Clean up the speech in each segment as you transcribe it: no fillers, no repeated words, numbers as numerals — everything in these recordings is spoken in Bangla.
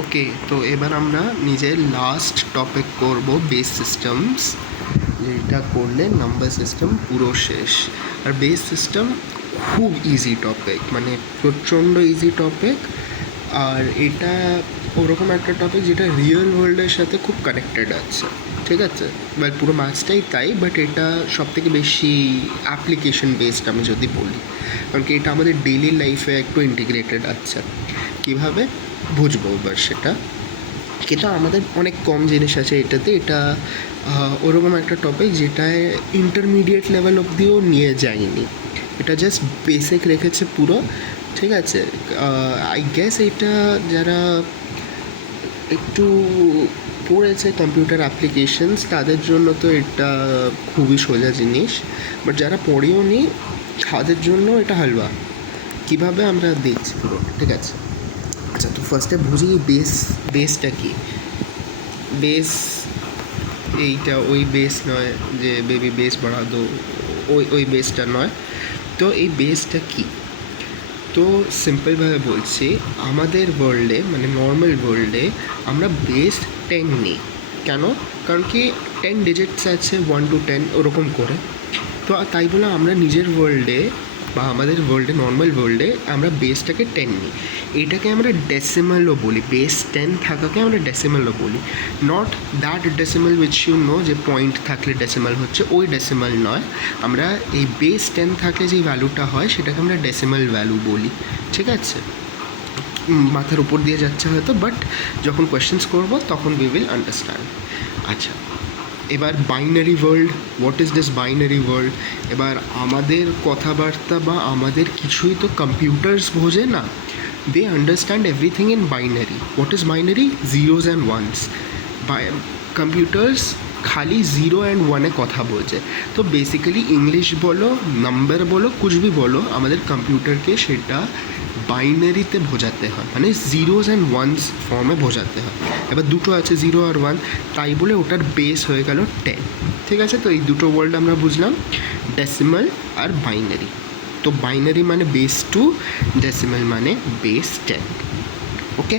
ওকে, তো এবার আমরা নিজের লাস্ট টপিক করব বেস সিস্টেমস, যেটা করলে নাম্বার সিস্টেম পুরো শেষ। আর বেস সিস্টেম খুব ইজি টপিক, মানে প্রচণ্ড ইজি টপিক। আর এটা ওরকম একটা টপিক যেটা রিয়েল ওয়ার্ল্ডের সাথে খুব কানেক্টেড আছে, ঠিক আছে? বাট পুরো ম্যাথসটাই তাই, বাট এটা সবথেকে বেশি অ্যাপ্লিকেশন বেসড আমি যদি বলি, কারণ কি এটা আমাদের ডেইলি লাইফে একটু ইন্টিগ্রেটেড আছে। কীভাবে বুঝবো এবার সেটা, কিন্তু আমাদের অনেক কম জিনিস আছে এটাতে। এটা ওরকম একটা টপিক যেটায় ইন্টারমিডিয়েট লেভেল অবধিও নিয়ে যায়নি, এটা জাস্ট বেসিক রেখেছে পুরো, ঠিক আছে? আই গেস এটা যারা একটু পড়েছে কম্পিউটার অ্যাপ্লিকেশনস তাদের জন্য তো এটা খুবই সোজা জিনিস, বাট যারা পড়েও নি তাদের জন্য এটা হালুয়া। কীভাবে আমরা দেখছি পুরো, ঠিক আছে? আচ্ছা, তো ফার্স্টে বুঝি বেসটা কি। বেস এইটা ওই বেস নয় যে বেবি বেস বাড়া দো, ওই বেসটা নয়। তো এই বেসটা কি, তো সিম্পলভাবে বলছি, আমাদের ওয়ার্ল্ডে মানে নর্মাল ওয়ার্ল্ডে আমরা বেস 10 নিই। কেন? কারণ কি 10 ডিজিটস আছে 1 to 10 ওরকম করে। তো তাই বলে আমরা নিজের ওয়ার্ল্ডে বা আমাদের ওয়ার্ল্ডে, নর্মাল ওয়ার্ল্ডে আমরা বেসটাকে 10 নিই। এটাকে আমরা ডেসিমালও বলি, বেস 10 থাকাকে আমরা ডেসিমালও বলি। Not that decimal which you know যে পয়েন্ট থাকলে ডেসিমাল হচ্ছে, ওই ডেসিমাল নয়। আমরা এই বেস 10 থাকলে যে ভ্যালুটা হয় সেটাকে আমরা ডেসিমাল ভ্যালু বলি, ঠিক আছে? মাথার উপর দিয়ে যাচ্ছে হয়তো, বাট যখন কোয়েশ্চেন্স করবো তখন উই উইল আন্ডারস্ট্যান্ড। আচ্ছা, এবার binary world, what is this binary world? এবার আমাদের কথাবার্তা বা আমাদের কিছুই তো কম্পিউটার্স বোঝে না, they understand everything in binary. What is binary? Zeros and ones. Computers খালি 0 অ্যান্ড 1-এ কথা বোঝে। তো বেসিক্যালি ইংলিশ বলো, নাম্বার বলো, কুছ ভি বলো, আমাদের কম্পিউটারকে সেটা বাইনারিতে বোঝাতে হয়, মানে জিরোজ অ্যান্ড ওয়ান্স ফর্মে বোঝাতে হয়। এবার দুটো আছে 0 আর 1, তাই বলে ওটার বেস হয়ে গেল 10, ঠিক আছে? তো এই দুটো ওয়ার্ড আমরা বুঝলাম, ডেসিমাল আর বাইনারি। তো বাইনারি মানে বেস 2, ডেসিমাল মানে বেস 10, ওকে?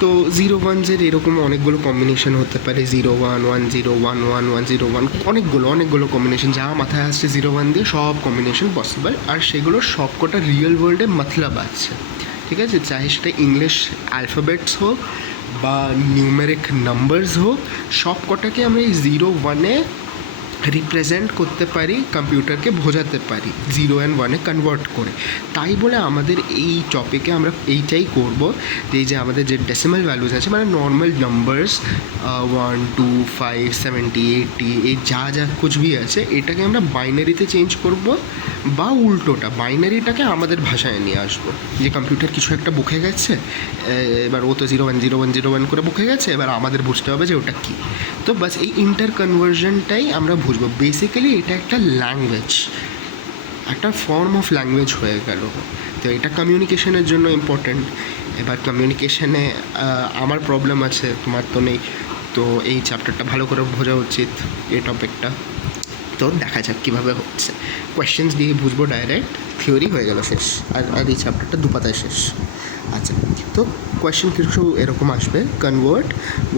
তো 0-1s এরকম অনেকগুলো কম্বিনেশন হতে পারে, 0-1-1-0 1-1-1-0 1, অনেকগুলো কম্বিনেশন, যা মাথায় আসছে 0-1 দিয়ে সব কম্বিনেশন পসিবল। আর সেগুলোর সবকটা রিয়েল ওয়ার্ল্ডে মতলব আছে, ঠিক আছে? চাহে সেটা ইংলিশ অ্যালফাবেটস হোক বা নিউমেরিক নাম্বারস হোক, সব কটাকে আমরা এই 0-1-এ রিপ্রেজেন্ট করতে পারি, কম্পিউটারকে বোঝাতে পারি 0 অ্যান্ড 1-এ কনভার্ট করে। তাই বলে আমাদের এই টপিকে আমরা এইটাই করব, যে আমাদের যে ডেসিমাল ভ্যালুজ আছে, মানে নর্মাল নাম্বারস 1 2 5 70 80, এই যা কুছ ভি আছে, এটাকে আমরা বাইনারিতে চেঞ্জ করব, বা উল্টোটা বাইনারিটাকে আমাদের ভাষায় নিয়ে আসবো। যে কম্পিউটার কিছু একটা বকে গেছে, এবার ও তো 0-1-0-1-0-1 করে বকে গেছে, এবার আমাদের বুঝতে হবে যে ওটা কী। তো বাস এই ইন্টার কনভার্সনটাই আমরা বুঝবো। বেসিক্যালি এটা একটা ল্যাঙ্গুয়েজ, একটা ফর্ম অফ ল্যাঙ্গুয়েজ হয়ে গেল। তো এটা কমিউনিকেশনের জন্য ইম্পর্ট্যান্ট। এবার কমিউনিকেশনে আমার প্রবলেম আছে, তোমার তো নেই, তো এই চ্যাপ্টারটা ভালো করে বোঝা উচিত, এই টপিকটা। তো দেখা যাক কীভাবে হচ্ছে। কোয়েশ্চেন্স দিয়ে বুঝবো ডাইরেক্ট, থিওরি হয়ে গেল শেষ, আর এই চ্যাপ্টারটা 2 পাতায় শেষ। আচ্ছা, তো কোয়েশ্চেন কিছু এরকম আসবে, কনভার্ট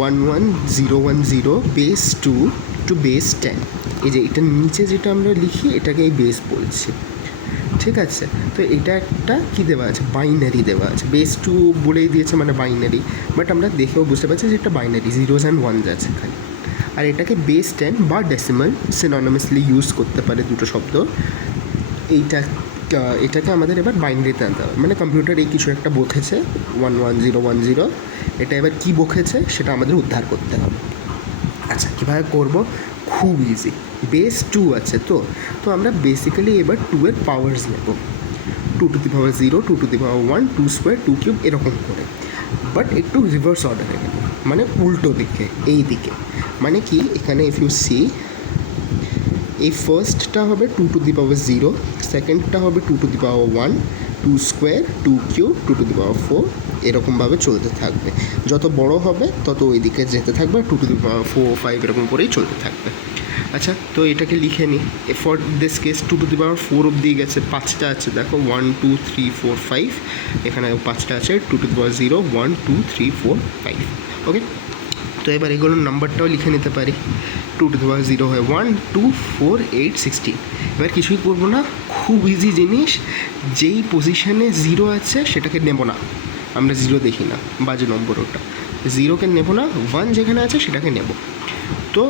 1-1-0-1-0 বেস 2 টু বেস 10। এই যে এটার নিচে যেটা আমরা লিখি এটাকে এই বেস বলছি, ঠিক আছে? তো এটা একটা কী দেওয়া আছে, বাইনারি দেওয়া আছে। বেস 2 বলেই দিয়েছে মানে বাইনারি, বাট আমরা দেখেও বুঝতে পারছি যে এটা বাইনারি, জিরোজ অ্যান্ড ওয়ানস আছে এখানে। আর এটাকে বেস 10 বা ডেসিমাল সিনোনিমাসলি ইউজ করতে পারে দুটো শব্দ। এটাকে আমাদের এবার বাইনারিতে আনতে হবে, মানে কম্পিউটার এই কিছু একটা বকেছে 1-1-0-1-0, এটা এবার কী বকেছে সেটা আমাদের উদ্ধার করতে হবে। আচ্ছা, কীভাবে করবো? খুব ইজি। বেস 2 আছে, তো আমরা বেসিক্যালি এবার 2-এর পাওয়ার্স নেব, 2 to the power 0, 2 to the power 1, 2 square 2 cube এরকম করে, বাট একটু রিভার্স অর্ডারে নেব, মানে উল্টো দিকে, এই দিকে। মানে কি, এখানে ইফ ইউ সি, এই ফার্স্টটা হবে 2 to the power 0, সেকেন্ডটা হবে 2 to the power 1, 2 square 2 cube 2 to the power 4, এরকমভাবে চলতে থাকবে। যত বড় হবে তত ওই দিকে যেতে থাকবে, 2 to the power 4 5 এরকম করেই চলতে থাকবে। আচ্ছা, তো এটাকে লিখে নিই। For this case 2 to the power 4 অবধি গেছে, 5টা আছে দেখো, 1 2 3 4 5, এখানে 5টা আছে, 2 টু দি পাওয়ার 0 1 2 3 4 5। ওকে, তো এবার এগুলোর নাম্বারটাও লিখে নিতে পারি। 2 টু দি পাওয়ার 0 হয় 1 2 4 8 16। এবার কিছুই করবো না, খুব ইজি জিনিস, যেই পজিশানে 0 আছে সেটাকে নেব না, আমরা 0 দেখি না, বাজে নম্বর ওটা, 0কে নেব না, 1 যেখানে আছে সেটাকে নেব। তো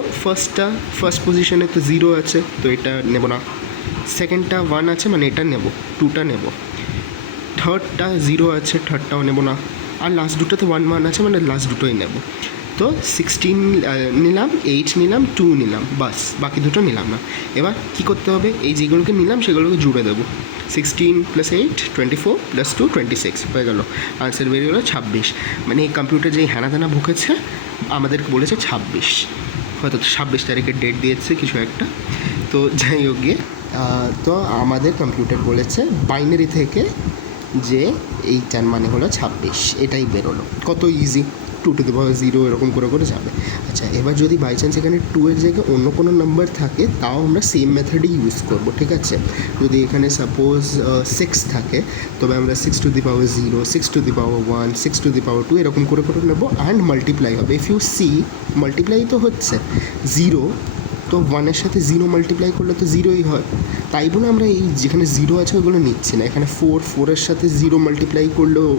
ফার্স্ট পজিশনে তো 0 আছে, তো এটা নেব না। সেকেন্ডটা 1 আছে, মানে এটা নেব, 2টা নেব। থার্ডটা 0 আছে, থার্ডটাও নেব না। আর লাস্ট দুটোতে 1 1 আছে, মানে লাস্ট দুটোই নেব। তো 16 নিলাম, 8 নিলাম, 2 নিলাম, বাস, বাকি দুটো নিলাম না। এবার কী করতে হবে, এই যেগুলোকে নিলাম সেগুলোকে জুড়ে দেবো। 16 + 8 24 + 2 26 হয়ে গেল, আনসার বেরিয়ে গেলো 26। মানে এই কম্পিউটার যেই হ্যানাদানা ভুকেছে আমাদেরকে বলেছে 26, হয়তো 26 তারিখের ডেট দিয়েছে কিছু একটা। তো যাই হোক গিয়ে, তো আমাদের কম্পিউটার বলেছে বাইনারি থেকে যে এইটার মানে হলো 26, এটাই বেরোলো। কত ইজি, 2 টু দি পাওয়ার 0 এরকম করে করে যাবে। আচ্ছা, এবার যদি বাই চান্স এখানে 2 এর জায়গায় অন্য কোনো নাম্বার থাকে, তাও আমরা সেম মেথডই ইউজ করব, ঠিক আছে? যদি এখানে সাপোজ 6 থাকে, তবে আমরা 6 to the power 0 6 to the power 1 6 to the power 2 এরকম করে করে নেবো, অ্যান্ড মাল্টিপ্লাই হবে। ইফ ইউ সি, মাল্টিপ্লাই তো হচ্ছে 0, তো 1-এর সাথে 0 মাল্টিপ্লাই করলে তো 0ই হয়। তাই বলে আমরা এই যেখানে 0 আছে ওগুলো নিচ্ছি না, এখানে 4-এর সাথে 0 মাল্টিপ্লাই করলেও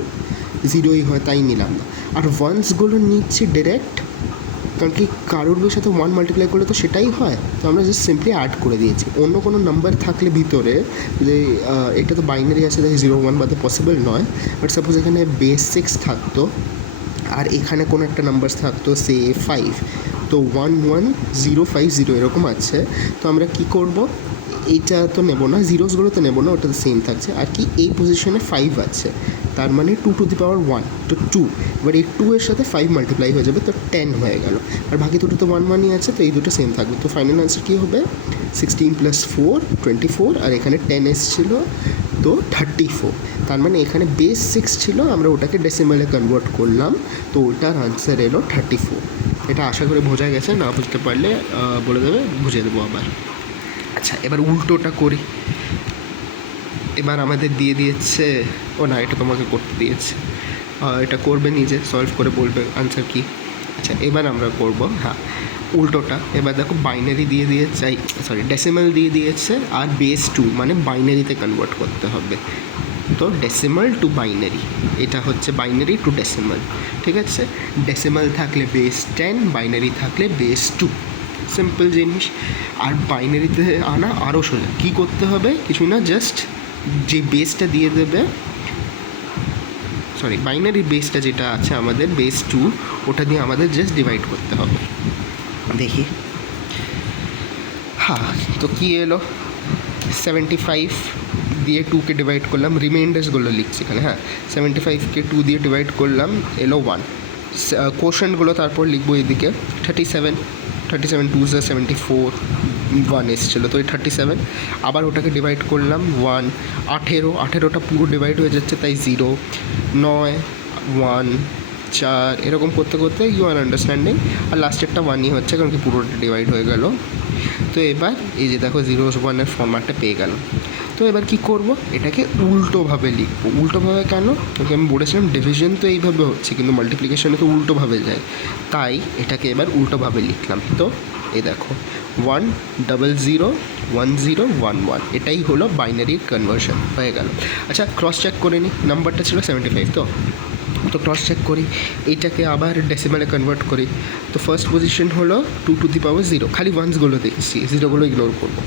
0ই হয়, তাই নিলাম না। আর ওয়ান্সগুলো নিচ্ছি ডিরেক্ট, কারণ কি কারোর সাথে 1 মাল্টিপ্লাই করলে তো সেটাই হয়, তো আমরা জাস্ট সিম্পলি অ্যাড করে দিয়েছি। অন্য কোনো নাম্বার থাকলে ভিতরে, যে এটা তো বাইনারি আছে, তাই 0 1 বাদে পসিবল নয়, বাট সাপোজ এখানে বেস 6 থাকতো আর এখানে কোনো একটা নাম্বার থাকতো সে 5, তো 1 1 0 5 0 এরকম আছে, তো আমরা কি করব, এইটা তো নেব না, জিরোসগুলো তো নেব না, ওটা তো সেম থাকছে। আর কি এই পজিশনে 5 আছে, তার মানে 2 টু দি পাওয়ার 1, তো 2, এবার এই 2 এর সাথে 5 মাল্টিপ্লাই হয়ে যাবে, তো 10 হয়ে গেল। আর বাকি দুটো তো 1 1ই আছে, তো এই দুটো সেম থাকবে। তো ফাইনাল আনসার কী হবে, 16 + 4 24, আর এখানে 10 এসেছিল, তো 34। তার মানে এখানে বেস 6 ছিল, আমরা ওটাকে ডেসিমালে কনভার্ট করলাম, তো ওটার আনসার এলো 34। এটা আশা করি বোঝা গেছে, না বুঝতে পারলে বলে দেবে, বুঝিয়ে দেবো আবার। আচ্ছা, এবার উল্টোটা করি। এবার আমাদের দিয়ে দিয়েছে, ও না, এটা তোমাকে করতে দিয়েছে, এটা করবে নিজে, সলভ করে বলবে আনসার কী। আচ্ছা, এবার আমরা করব, হ্যাঁ, উল্টোটা। এবার দেখো বাইনারি দিয়ে দিয়েছে, ডেসিমাল দিয়ে দিয়েছে, আর বেস 2 মানে বাইনারিতে কনভার্ট করতে হবে। তো ডেসিমাল টু বাইনারি, এটা হচ্ছে বাইনারি টু ডেসিমাল, ঠিক আছে? ডেসিমাল থাকলে বেস 10, বাইনারি থাকলে বেস 2, সিম্পল জিনিস। আর বাইনারিতে আনা আরও সোজা। কী করতে হবে, কিছু না, জাস্ট যে বেসটা দিয়ে দেবে, বাইনারি বেসটা যেটা আছে আমাদের বেস 2, ওটা দিয়ে আমাদের জাস্ট ডিভাইড করতে হবে। দেখি, হ্যাঁ, তো কী এলো, 75 দিয়ে 2কে ডিভাইড করলাম, রিমাইন্ডার্সগুলো লিখছি এখানে, হ্যাঁ, 75কে 2 দিয়ে ডিভাইড করলাম, এলো 1। কোশ্চেনগুলো তারপর লিখবো এদিকে, 37 2 74, 1 এসেছিলো, তো এই 37, আবার ওটাকে ডিভাইড করলাম 1। 18টা পুরো ডিভাইড হয়ে যাচ্ছে, তাই 0, 9 1 4, এরকম করতে করতে ইউ আর আন্ডারস্ট্যান্ডিং। আর লাস্টেরটা 1ই হচ্ছে, কারণ কি পুরোটা ডিভাইড হয়ে গেল। তো এবার এই যে দেখো 0 1-এর ফর্ম্যাটটা পেয়ে গেল। তো এবার কি করব, এটাকে উল্টোভাবে লিখবো। উল্টোভাবে কেন, কারণ আমি বলেছিলাম ডিভিশন তো এইভাবে হচ্ছে, কিন্তু মাল্টিপ্লিকেশনে তো উল্টোভাবে যায়, তাই এটাকে এবার উল্টোভাবে লিখলাম। তো এই দেখো 1 0 0 1 0 1 1, এটাই হলো বাইনারি কনভার্সন, হয়ে গেল। আচ্ছা, ক্রস চেক করে নিই, নাম্বারটা ছিল 75, তো ক্রস চেক করি, এইটাকে আবার ডেসিমালে কনভার্ট করি। তো ফার্স্ট পজিশন হলো 2 টু দি পাওয়ার 0, খালি ওয়ান্সগুলো দেখছি, জিরোগুলো ইগনোর করবো।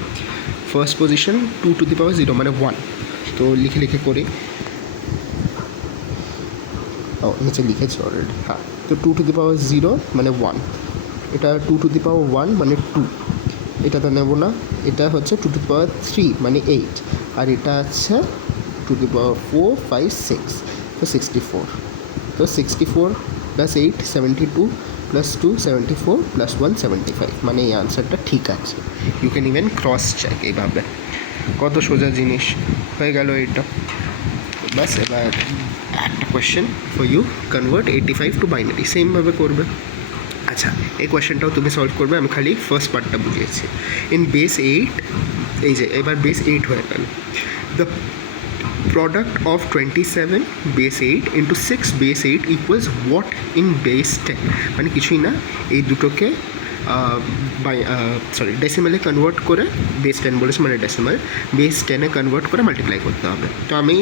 First position 2 to the power 0 মানে 1, তো লিখে করি, ও নিচে লিখেছি অলরেডি, হ্যাঁ। তো 2 টু দি পাওয়ার 0 মানে 1, এটা 2 টু দি পাওয়ার 1 মানে 2, এটা তো নেব না। এটা হচ্ছে 2 টু দি পাওয়ার 3 মানে 8, আর এটা আছে 2 টু দি পাওয়ার 4 5 6, তো 64। তো 64 + 8 72 + 2 74 + 1 75, মানে এই আনসারটা ঠিক আছে। You can even cross check এইভাবে, কত সোজা জিনিস হয়ে গেল এটা। বাস, এবার একটা question for you, convert 85 to binary, সেমভাবে করবে। আচ্ছা, এই কোয়েশ্চেনটাও তুমি সলভ করবে, আমি খালি ফার্স্ট পার্টটা বুঝিয়েছি। ইন বেস 8, এই যে এবার বেস 8 হয়ে গেল, the product of 27 base 8 into 6 base 8 equals what in base 10? মানে কিছুই না, এই দুটোকে ডেসিমালে কনভার্ট করে, বেস 10 বলেছে মানে ডেসিমাল, বেস 10-এ কনভার্ট করে মাল্টিপ্লাই করতে হবে। তো আমি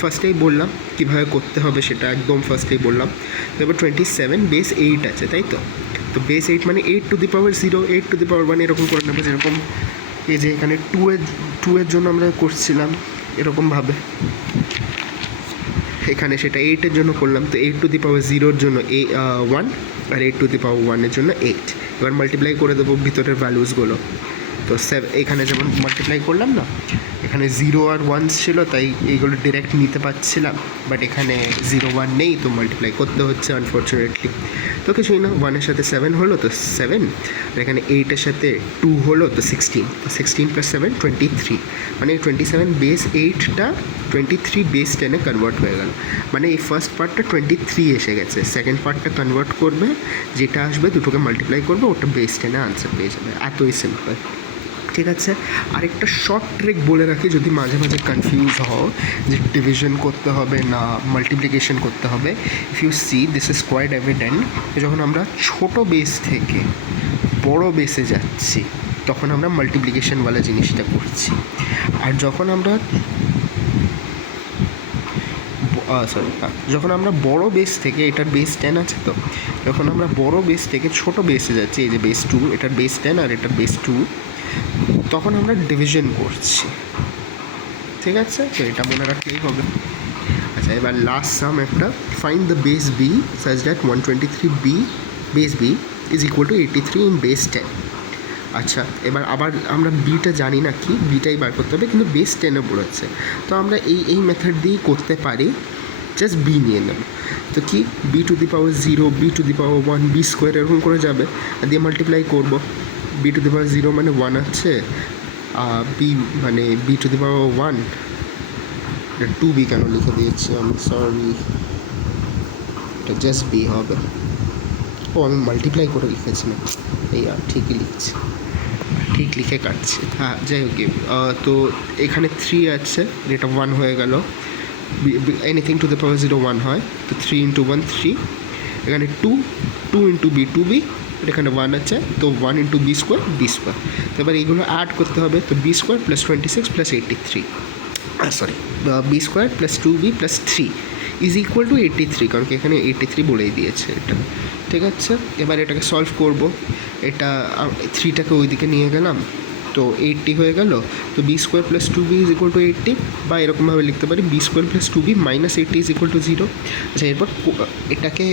ফার্স্টেই বললাম কীভাবে করতে হবে, সেটা একদম ফার্স্টেই বললাম। তো এবার 27 বেস 8 আছে, তাই তো? তো বেস 8 মানে 8 two the power 0, 8 two the power 1 এরকম করে নেবো, যেরকম এই যে এখানে 2 এর জন্য আমরা করছিলাম এরকমভাবে, এখানে সেটা 8-এর জন্য করলাম। তো 8 টু দি পাওয়ার 0-র জন্য 1, আর 8 টু দি পাওয়ার 1-এর জন্য 8। এবার মাল্টিপ্লাই করে দেবো ভিতরের ভ্যালুসগুলো। তো এখানে যেমন মাল্টিপ্লাই করলাম না, এখানে 0 আর 1 ছিল, তাই এইগুলো ডিরেক্ট নিতে পারছিলাম, বাট এখানে 0 1 নেই, তো মাল্টিপ্লাই করতে হচ্ছে আনফর্চুনেটলি। তো কিছুই না, 1-এর সাথে 7 হলো তো 7, আর এখানে 8-এর সাথে 2 হলো তো 16, তো 16 + 7 23, মানে 27 বেস 8টা 23 বেস 10-এ কনভার্ট হয়ে গেল। মানে এই ফার্স্ট পার্টটা 23 এসে গেছে, সেকেন্ড পার্টটা কনভার্ট করবে, যেটা আসবে দুটোকে মাল্টিপ্লাই করবে, ওটা বেস 10-এ আনসার পেয়ে যাবে। এতই সিম্পল, ঠিক আছে? আরেকটা শর্ট ট্রিক বলে রাখি, যদি মাঝে মাঝে কনফিউজ হও যে ডিভিশন করতে হবে না মাল্টিপ্লিকেশন করতে হবে, if you see this is quite evident, যখন আমরা ছোট বেস থেকে বড় বেসে যাচ্ছি তখন আমরা মাল্টিপ্লিকেশনওয়ালা জিনিসটা করছি, আর যখন আমরা যখন আমরা বড় বেস থেকে, এটার বেস 10 আছে, তো যখন আমরা বড় বেস থেকে ছোট বেসে যাচ্ছি, এই যে বেস 2, এটার বেস 10 আর এটার বেস 2, তখন আমরা ডিভিশন করছি, ঠিক আছে? তো এটা মনে রাখলেই হবে। আচ্ছা, এবার লাস্ট সাম একটা, find the base B such that 123b base B is equal to 83 in base 10। আচ্ছা, এবার আবার আমরা বিটা জানি না কি, বিটাই বার করতে হবে, কিন্তু বেস 10-এ পড়েছে, তো আমরা এই মেথড দিয়েই করতে পারি, জাস্ট বি নিয়ে নেব। তো কি, b to the power 0, b to the power 1, b square এরকম করে যাবে, আর দিয়ে মাল্টিপ্লাই করবো। বি টু দি পাওয়ার 0 মানে 1 আছে, বি মানে বি টু দি পাওয়ার 1, এটা 2b কেন লিখে দিয়েছি আমি, সরি, এটা জাস্ট বি হবে। ও, আমি মাল্টিপ্লাই করে লিখেছিলাম, এই আর ঠিকই লিখছি, ঠিক লিখে কাটছি। হ্যাঁ, যাই হোক, তো এখানে 3 আছে, এটা 1 হয়ে গেল, এনিথিং টু দ্য পাওয়ার 0 1 হয়, তো 3 × 1 3, এখানে 2 ইন্টু বি 2b, এখানে 1 আছে, তো 1 into b square b square. তো এবার এইগুলো অ্যাড করতে হবে, তো b square plus 26 plus 83, sorry, b square plus 2b plus 3 is equal to 83, কারণ কি এখানে 83 বলেই দিয়েছে এটা, ঠিক আছে? এবার এটাকে সলভ করব, এটা 3টাকে ওইদিকে নিয়ে গেলাম, তো 80 হয়ে গেল, তো b square plus 2b is equal to 80, বা এরকমভাবে লিখতে পারি b square plus 2b minus 80 is equal to 0। আচ্ছা, এরপর এটাকে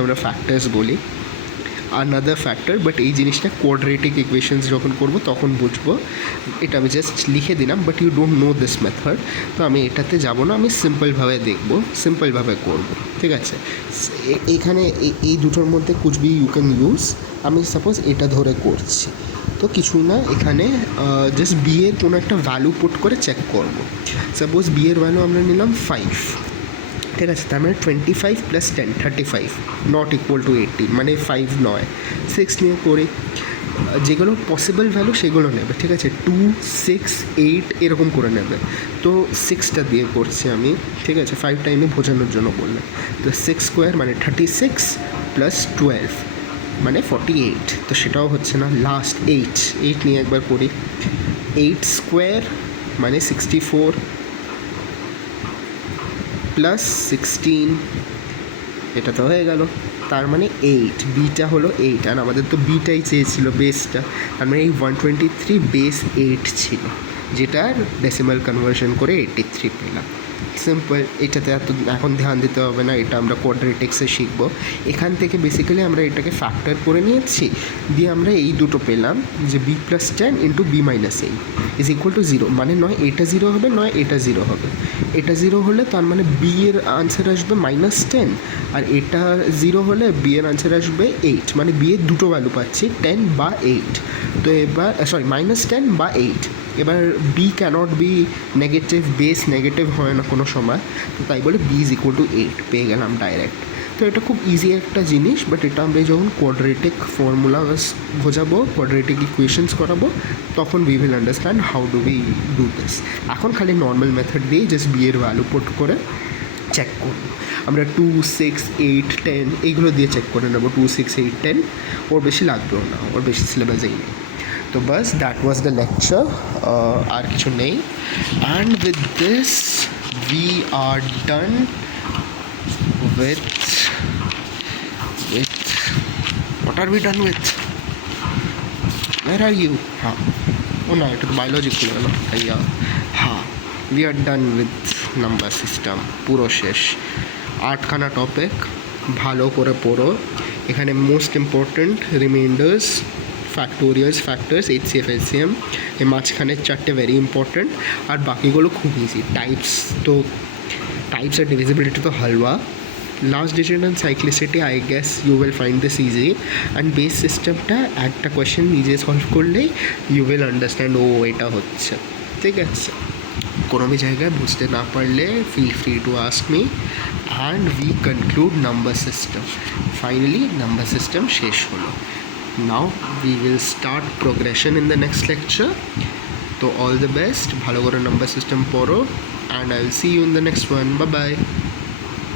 আমরা ফ্যাক্টার্স বলি, আনাদার ফ্যাক্টর, বাট এই জিনিসটা কোয়াড্রেটিক ইকুয়েশনস যখন করব তখন বুঝবো। এটা আমি জাস্ট লিখে দিলাম, but you don't know this method, তো আমি এটাতে যাব না, আমি সিম্পলভাবে দেখব, সিম্পলভাবে করব, ঠিক আছে? এখানে এই দুটোর মধ্যে কুছ ভি ইউ ক্যান ইউজ, আমি সাপোজ এটা ধরে করছি, তো কিছুই না, এখানে জাস্ট বি এর কোনো একটা ভ্যালু পুট করে চেক করব। সাপোজ বি এর ভ্যালু আমরা নিলাম 5, ঠিক আছে? তার মানে 25 + 10 35 নট ইকুয়াল টু 80, মানে 5 নয়, 6 নিয়ে করি, যেগুলো পসিবল ভ্যালু সেগুলো নেবে, ঠিক আছে? 2 6 8 এরকম করে নেবে, তো 6টা দিয়ে করছি আমি, ঠিক আছে? 5টা এমনি বোঝানোর জন্য বললাম। তো 6 স্কোয়ার মানে 36 + 12 মানে 48, তো সেটাও হচ্ছে না, লাস্ট 8 নিয়ে একবার করি, 8 স্কোয়ার মানে 64 প্লাস 16, এটা তো হয়ে গেল, তার মানে 8, বিটা হলো 8, আর আমাদের তো বিটাই চেয়েছিল বেসটা, তার মানে এই 123 বেস 8 ছিল, যেটার ডেসিমাল কনভার্সন করে 83 পেলাম। সিম্পল, এটাতে এখন ধ্যান দিতে হবে না, এটা আমরা কোয়াড্রেটিক্সে শিখবো। এখান থেকে বেসিক্যালি আমরা এটাকে ফ্যাক্টর করে নিয়েছি, দিয়ে আমরা এই দুটো পেলাম যে b plus 10 into b minus 8 is equal to 0, মানে নয় এটা 0 হবে, নয় এটা 0 হবে। এটা 0 হলে তার মানে বি এর আনসার আসবে -10, আর এটা 0 হলে বি এর আনসার আসবে 8, মানে বি এর দুটো ভ্যালু পাচ্ছি, 10 বা 8। তো এবার সরি -10 বা 8, এবার b can't be negative, base negative হয় না কোনো সময়, তো তাই বলে বি ইজ ইকুয়াল টু 8 পেয়ে গেলাম ডাইরেক্ট। তো তো এটা খুব ইজি একটা জিনিস, বাট এটা আমরা যখন কোয়াড্রেটিক ফর্মুলা বোঝাবো, কোয়াড্রেটিক ইকুয়েশনস করাবো, তখন we will understand how do we do this. এখন খালি নর্মাল মেথড দিয়ে জাস্ট বি এর ভ্যালু পুট করে চেক করবো। আমরা 2, 6, 8, 10 এইগুলো দিয়ে চেক করে নেবো। 2, 6, 8, 10 ওর বেশি লাগবেও না, ওর বেশি সিলেবাসেই নেই। তো বাস দ্যাট ওয়াজ দ্য লেকচার, আর কিছু নেই। And with this we are done with what are we done with? Where are you? हाँ, oh no, এটা তো বায়োলজি খুলে গেল ভাইয়া। হ্যাঁ, we are done with number system, পুরো শেষ। 8খানা টপিক, ভালো করে পড়ো। এখানে most important reminders, factorials, factors, HCF, LCM, এই মাঝখানে 4টে ভেরি ইম্পর্ট্যান্ট। আর বাকিগুলো খুব ইজি। টাইপস আর ডিভিজিবিলিটি তো হালওয়া। Last digit and cyclicity I guess you will find this easy. And base সিস্টেমটা একটা কোয়েশ্চেন নিজে সলভ করলেই ইউ উইল আন্ডারস্ট্যান্ড ও এটা হচ্ছে। ঠিক আছে, কোনো भी জায়গায় বুঝতে না পারলে feel free to ask me. And we conclude number system. Finally number system শেষ হলো। Now we will start progression in the next lecture. তো অল দ্য বেস্ট, ভালো করে নাম্বার সিস্টেম পড়ো, and I will see you in the next one. Bye by.